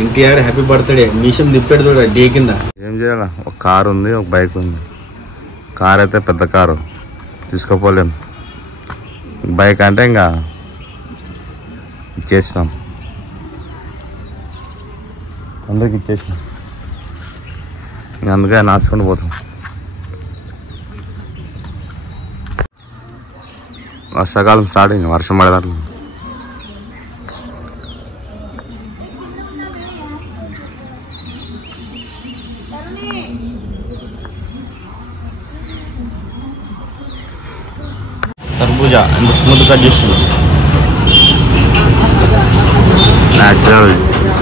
NTR happy birthday మీషం తిప్పాడు చూడ day కింద. ఏం చేయాలా, ఒక కారు ఉంది, ఒక బైక్ ఉంది. కార్ అయితే పెద్ద కారు తీసుకోపోలేము, బైక్ అంటే ఇంకా ఇచ్చేసినాం, అందరికి ఇచ్చేసినాం. ఇంకా అందుకే నాచుకొని పోతాం. వర్షాకాలం స్టార్ట్ అయింది, వర్షం పడేదాట్లు. తర్బూజా ఎంత స్మూత్ కట్ చేస్తున్నాం. న్యాచురల్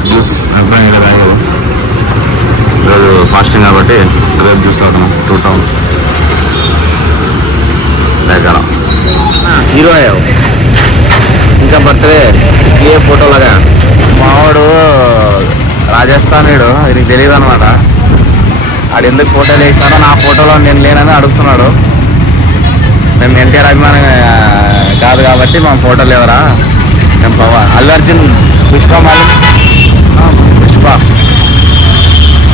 జ్యూస్ ఎప్పుడైనా ఇక్కడ తాగదు. ఈరోజు ఫాస్టింగ్ కాబట్టి రేపు జ్యూస్ తాగుతున్నాం. 2 టౌన్ లేక హీరో అయ్యావు. ఇంకా బర్త్డే ఏ ఫోటో లాగా మావాడు రాజస్థాన్ వీడు, నీకు తెలియదు అనమాట. ఆడు ఎందుకు ఫోటోలు వేసినాడో నా ఫోటోలో నేను లేనని అడుగుతున్నాడు. మేము ఎన్టీఆర్ అభిమానం కాదు కాబట్టి మా ఫోటోలు ఎవరా. మేము అల్లు అర్జున్ పుష్ప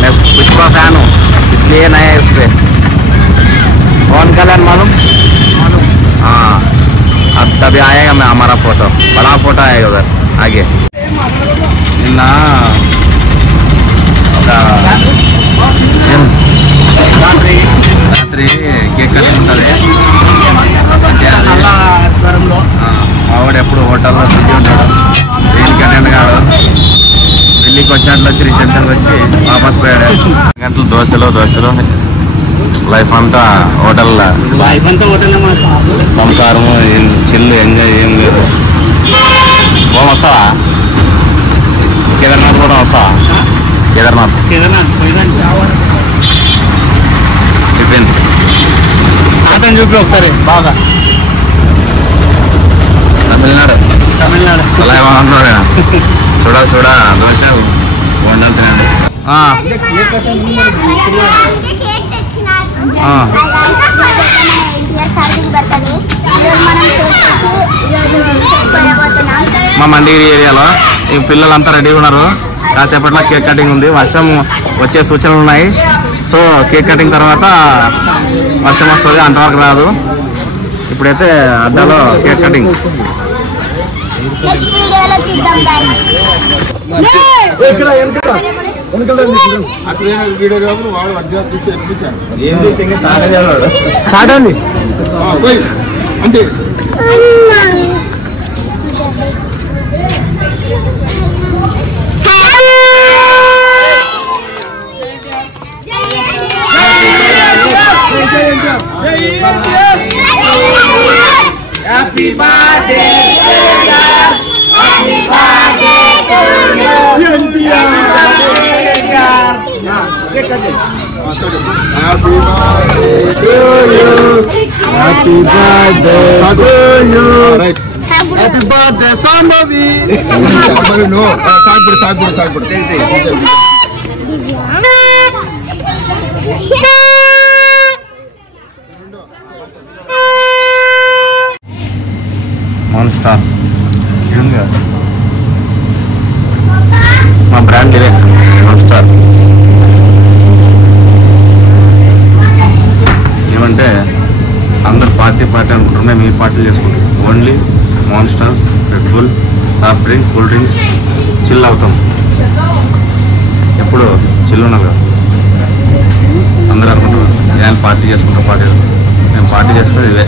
मैं पुष्पा फैन हूँ, इसलिए नया है उस पर। पवन कल्याण मालूम? हाँ, अब तभी आएगा मैं हमारा फोटो, बड़ा फोटो आएगा उधर आगे. నిన్న రాత్రి కేక్ కటింగ్ ఉంటుంది. మావాడు ఎప్పుడు హోటల్లో బిజీ ఉంటాడు, దేనికి అటెండ్ కాదు. పెళ్ళికి వచ్చినట్లు వచ్చి రిసెప్షన్కి వచ్చి వాపస్ పోయాడు. గంటలు దోశలు లైఫ్ అంతా హోటల్, సంసారము చిల్లు ఎంజాయ్ ఏం లేదు. పోం వస్తావా? కేదార్నాథ్ కూడా వస్తావా? కేదార్నాథ్ టిఫిన్ అతను చూపి ఒకసారి బాగా. తమిళనాడు అలా ఏమన్నా చూడా దోశ వండలు తినండి. మా మండిగిరి ఏరియాలో ఈ పిల్లలంతా రెడీగా ఉన్నారు. కాసేపట్లో కేక్ కటింగ్ ఉంది. వర్షం వచ్చే సూచనలు ఉన్నాయి. సో కేక్ కటింగ్ తర్వాత వర్షం వస్తుంది, అంతవరకు రాదు. ఇప్పుడైతే అడ్డాలో కేక్ కటింగ్. అంటే Happy birthday to you. Happy birthday to you. Happy birthday to you. Happy birthday to you. Happy birthday Sambhavi. Sambhavi no. Sagbud. మాన్స్టార్ మా బ్రాండ్ ఇదే, మాన్స్టార్. ఏమంటే అందరు పార్టీ అనుకుంటారు, మేము ఈ పార్టీ చేసుకుంటాం. Only మాన్స్టార్, red bull, soft drink, cool drinks, chill అవుతాం. ఎప్పుడు చిల్ ఉన్నారు కదా. అందరూ అనుకుంటారు ఏం పార్టీ చేసుకుంటాం, మేము పార్టీ చేసుకునేది ఇవే.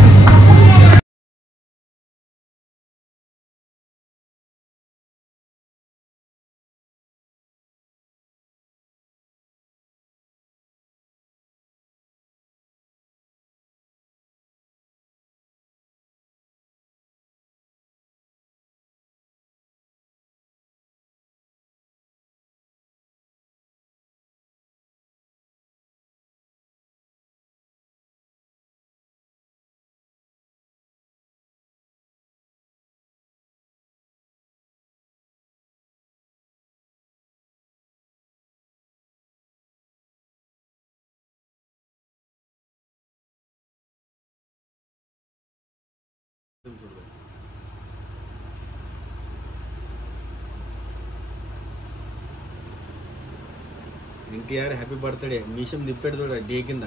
ఎన్టీఆర్ హ్యాపీ బర్త్డే మీషం తిప్పాడు చూడ డే కింద.